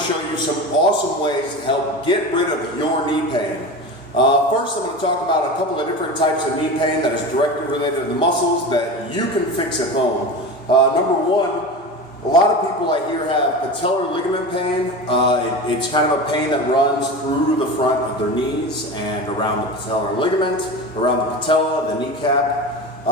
to show you some awesome ways to help get rid of your knee pain. First, I'm going to talk about a couple of different types of knee pain that is directly related to the muscles that you can fix at home. Number one, a lot of people I hear have patellar ligament pain. It's kind of a pain that runs through the front of their knees and around the patellar ligament, around the patella, the kneecap.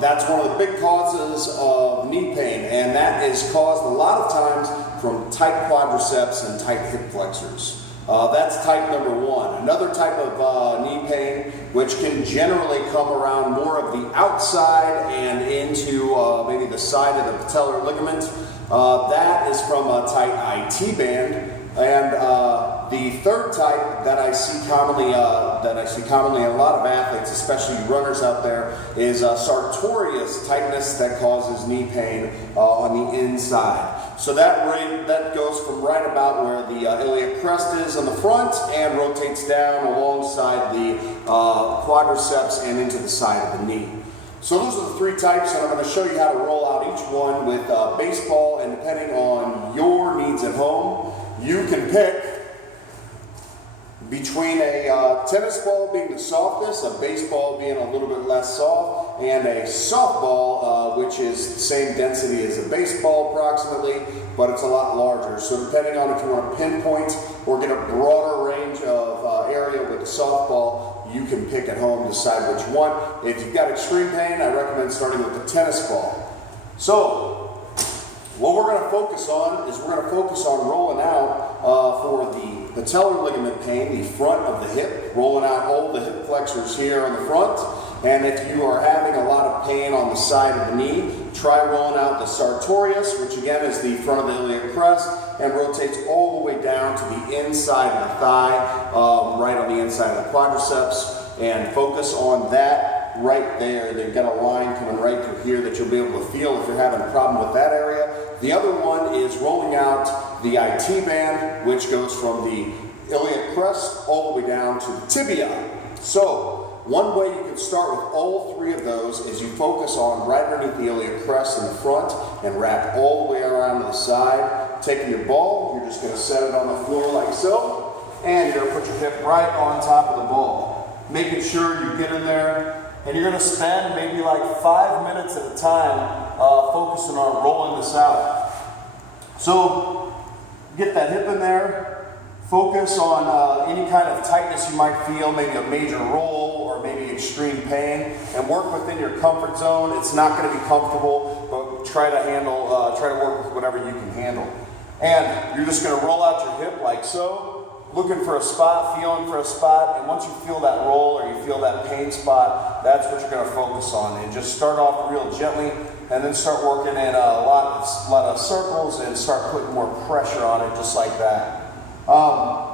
That's one of the big causes of knee pain, and that is caused a lot of times from tight quadriceps and tight hip flexors. That's type number one. Another type of knee pain, which can generally come around more of the outside and into maybe the side of the patellar ligament. That is from a tight IT band. And the third type that I see commonly in a lot of athletes, especially runners out there, is sartorius tightness that causes knee pain on the inside. So that goes from right about where the iliac crest is on the front and rotates down alongside the quadriceps and into the side of the knee. So those are the three types, and I'm going to show you how to roll out each one with baseball, and depending on your needs at home, you can pick between a tennis ball being the softest, a baseball being a little bit less soft, and a softball, which is the same density as a baseball approximately, but it's a lot larger. So depending on if you want to pinpoint or get a broader range of area with the softball, you can pick at home, decide which one. If you've got extreme pain, I recommend starting with the tennis ball. So what we're going to focus on is we're going to focus on rolling out for the patellar ligament pain, the front of the hip, rolling out all the hip flexors here on the front. And if you are having a lot of pain on the side of the knee, try rolling out the sartorius, which again is the front of the iliac crest, and rotates all the way down to the inside of the thigh, right on the inside of the quadriceps, and focus on that right there. They've got a line coming right through here that you'll be able to feel if you're having a problem with that area. The other one is rolling out the IT band, which goes from the iliac crest all the way down to the tibia. So one way you can start with all three of those is you focus on right underneath the iliac crest in the front and wrap all the way around to the side. Taking your ball, you're just going to set it on the floor like so, and you're going to put your hip right on top of the ball. Making sure you get in there, and you're going to spend maybe like 5 minutes at a time focusing on rolling this out. So get that hip in there. Focus on any kind of tightness you might feel, maybe a major roll or maybe extreme pain, and work within your comfort zone. It's not going to be comfortable, but try to work with whatever you can handle. And you're just going to roll out your hip like so, looking for a spot, feeling for a spot, and once you feel that roll or you feel that pain spot, that's what you're going to focus on. And just start off real gently, and then start working in a lot of circles and start putting more pressure on it, just like that.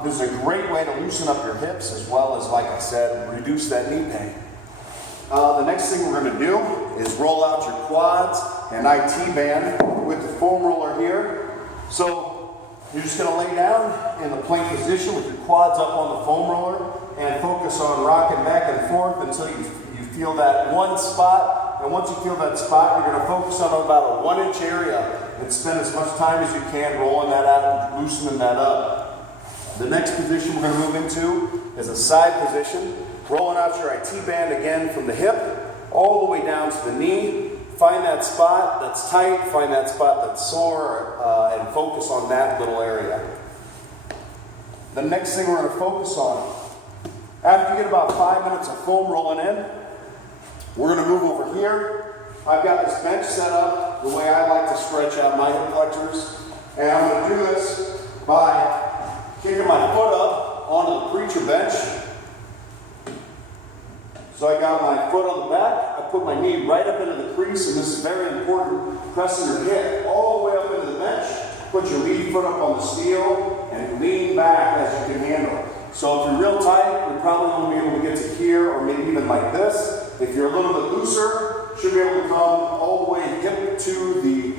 This is a great way to loosen up your hips as well as, like I said, reduce that knee pain. The next thing we're going to do is roll out your quads and IT band with the foam roller here. So you're just going to lay down in the plank position with your quads up on the foam roller and focus on rocking back and forth until you feel that one spot. And once you feel that spot, you're going to focus on about a 1-inch area and spend as much time as you can rolling that out and loosening that up. The next position we're going to move into is a side position. Rolling out your IT band again from the hip all the way down to the knee. Find that spot that's tight, find that spot that's sore, and focus on that little area. The next thing we're going to focus on, after you get about 5 minutes of foam rolling in, we're going to move over here. I've got this bench set up the way I like to stretch out my hip flexors, and I'm going to do this by kicking my foot up onto the preacher bench. So I got my foot on the back, I put my knee right up into the crease, and this is very important, pressing your hip all the way up into the bench. Put your lead foot up on the steel and lean back as you can handle. So if you're real tight, you're probably going to be able to get to here or maybe even like this. If you're a little bit looser, you should be able to come all the way hip to the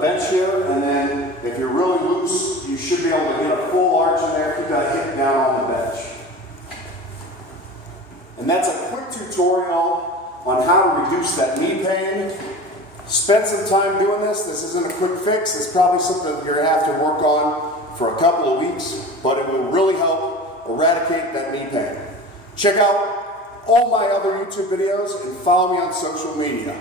bench here, and then if you're really loose, you should be able to get a full arch in there, keep that hip down on the bench. And that's a quick tutorial on how to reduce that knee pain. Spend some time doing this. This isn't a quick fix. It's probably something you're going to have to work on for a couple of weeks, but it will really help eradicate that knee pain. Check out all my other YouTube videos and follow me on social media.